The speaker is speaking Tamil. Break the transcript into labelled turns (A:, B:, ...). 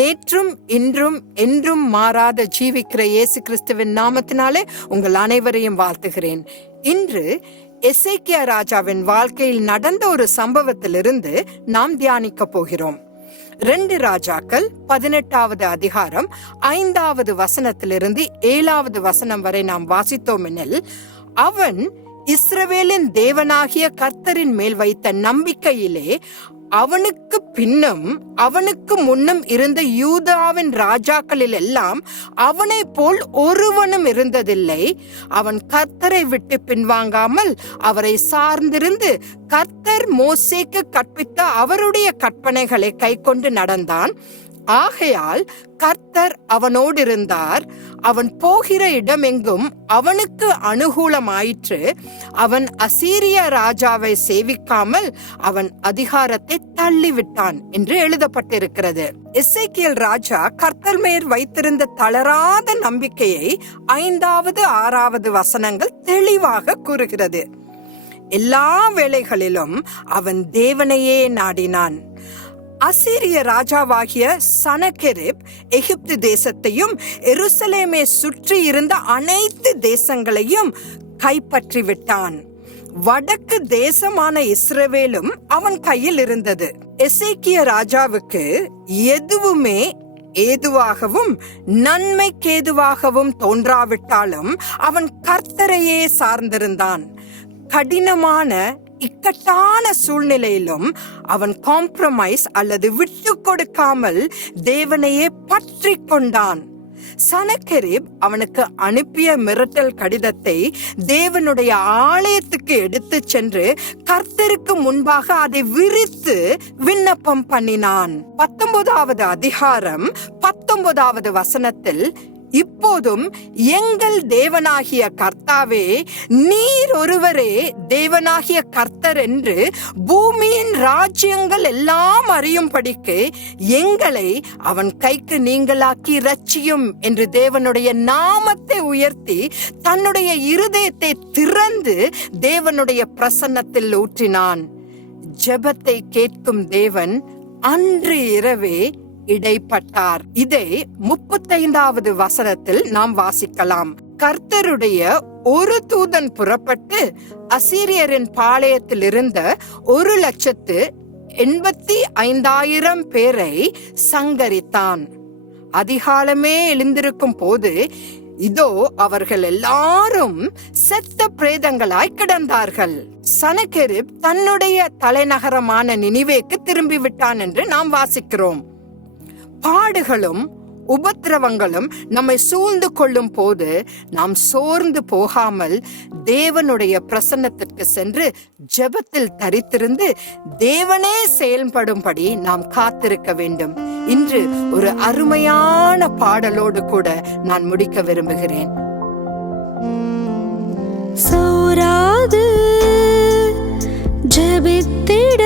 A: நேற்றும் இன்றும் என்றும் மாறாத ஜீவிக்கிற இயேசு கிறிஸ்துவின் நாமத்தினாலே உங்கள் அனைவரையும் வாழ்த்துகிறேன். இன்று எசேக்கியா ராஜாவின் வாழ்க்கையில் நடந்த ஒரு சம்பவத்திலிருந்து நாம் தியானிக்க போகிறோம். ரெண்டு ராஜாக்கள் பதினெட்டாவது அதிகாரம் ஐந்தாவது வசனத்திலிருந்து ஏழாவது வசனம் வரை நாம் வாசித்தோம் எனில் அவன் இஸ்ரவேலின் தேவனாகிய கர்த்தரின் மேல் வைத்த நம்பிக்கையிலே அவனுக்கு பின்னும் அவனுக்கு முன்னும் இருந்த யூதாவின் ராஜாக்களில் எல்லாம் அவனை போல் ஒருவனும் இருந்ததில்லை. அவன் கர்த்தரை விட்டு பின்வாங்காமல் அவரை சார்ந்திருந்து கர்த்தர் மோசேக்கு கற்பித்த அவருடைய கற்பனைகளை கைக்கொண்டு நடந்தான். ஆகையால் கர்த்தர் அவனோடு இருந்தார் அவன் போகிற இடமெங்கும் அவனுக்கு அனுகூலமாயிற்று. அவன் அசீரிய ராஜாவை சேவிக்காமல் அவன் அதிகாரத்தை தள்ளிவிட்டான் என்று எழுதப்பட்டிருக்கிறது. இசைக்கியல் ராஜா கர்த்தர் மேல் வைத்திருந்த தளராத நம்பிக்கையை ஐந்தாவது ஆறாவது வசனங்கள் தெளிவாக கூறுகிறது. எல்லா வேளைகளிலும் அவன் தேவனையே நாடினான். அசீரிய ராஜாவாகிய சனகெரிப் எகிப்து தேசத்தையும் எருசலேமை சுற்றி இருந்த அனைத்து தேசங்களையும் கைப்பற்றி விட்டான் வடக்கு தேசமான இஸ்ரவேலும் அவன் கையில் இருந்தது. எசேக்கிய ராஜாவுக்கு எதுவுமே ஏதுவாகவும் நன்மைக்கேதுவாகவும் தோன்றாவிட்டாலும் அவன் கர்த்தரையே சார்ந்திருந்தான். கடினமான இக்கட்டான சூழ்நிலையிலும் அவன் காம்ப்ரமைஸ் அல்லது விட்டு கொடுக்காமல் தேவனையே பற்றி கொண்டான். சனக்கெரிப் அவனுக்கு அனுப்பிய மிரட்டல் கடிதத்தை தேவனுடைய ஆலயத்துக்கு எடுத்து சென்று கர்த்தருக்கு முன்பாக அதை விரித்து விண்ணப்பம் பண்ணினான். பத்தொன்பதாவது அதிகாரம் பத்தொன்பதாவது வசனத்தில் இப்போதும் எங்கள் தேவனாகிய கர்த்தாவே நீர் ஒருவரே தேவனாகிய கர்த்தர் என்று பூமியின் ராஜ்யங்கள் எல்லாம் அறியும்படிக்கு எங்களை அவன் கைக்கு நீங்களாக்கி ரட்சியும் என்று தேவனுடைய நாமத்தை உயர்த்தி தன்னுடைய இருதயத்தை திறந்து தேவனுடைய பிரசன்னத்தில் ஊற்றினான். ஜெபத்தை கேட்கும் தேவன் அன்று இரவே இடைப்பட்டார். இதை முப்பத்தைந்தாவது வசனத்தில் நாம் வாசிக்கலாம். கர்த்தருடைய ஒரு தூதன் புறப்பட்டு அசீரியரின் பாளையத்தில் இருந்த ஒரு லட்சத்து எண்பத்தி ஐந்தாயிரம் பேரை சங்கரித்தான். அதிகாலமே எழுந்திருக்கும் போது இதோ அவர்கள் எல்லாரும் செத்த பிரேதங்களாய் கிடந்தார்கள். சனகெரிப் தன்னுடைய தலைநகரமான நினைவேக்கு திரும்பி விட்டான் என்று நாம் வாசிக்கிறோம். பாடுகளும் உபத்திரவங்களும் நம்மை சூழ்ந்து கொள்ளும் போது நாம் சோர்ந்து போகாமல் தேவனுடைய பிரசன்னத்திற்கு சென்று ஜெபத்தில் தரித்திருந்து தேவனே செயல்படும்படி நாம் காத்திருக்க வேண்டும். இன்று ஒரு அருமையான பாடலோடு கூட நான் முடிக்க விரும்புகிறேன்.
B: சோராது ஜெபித்திட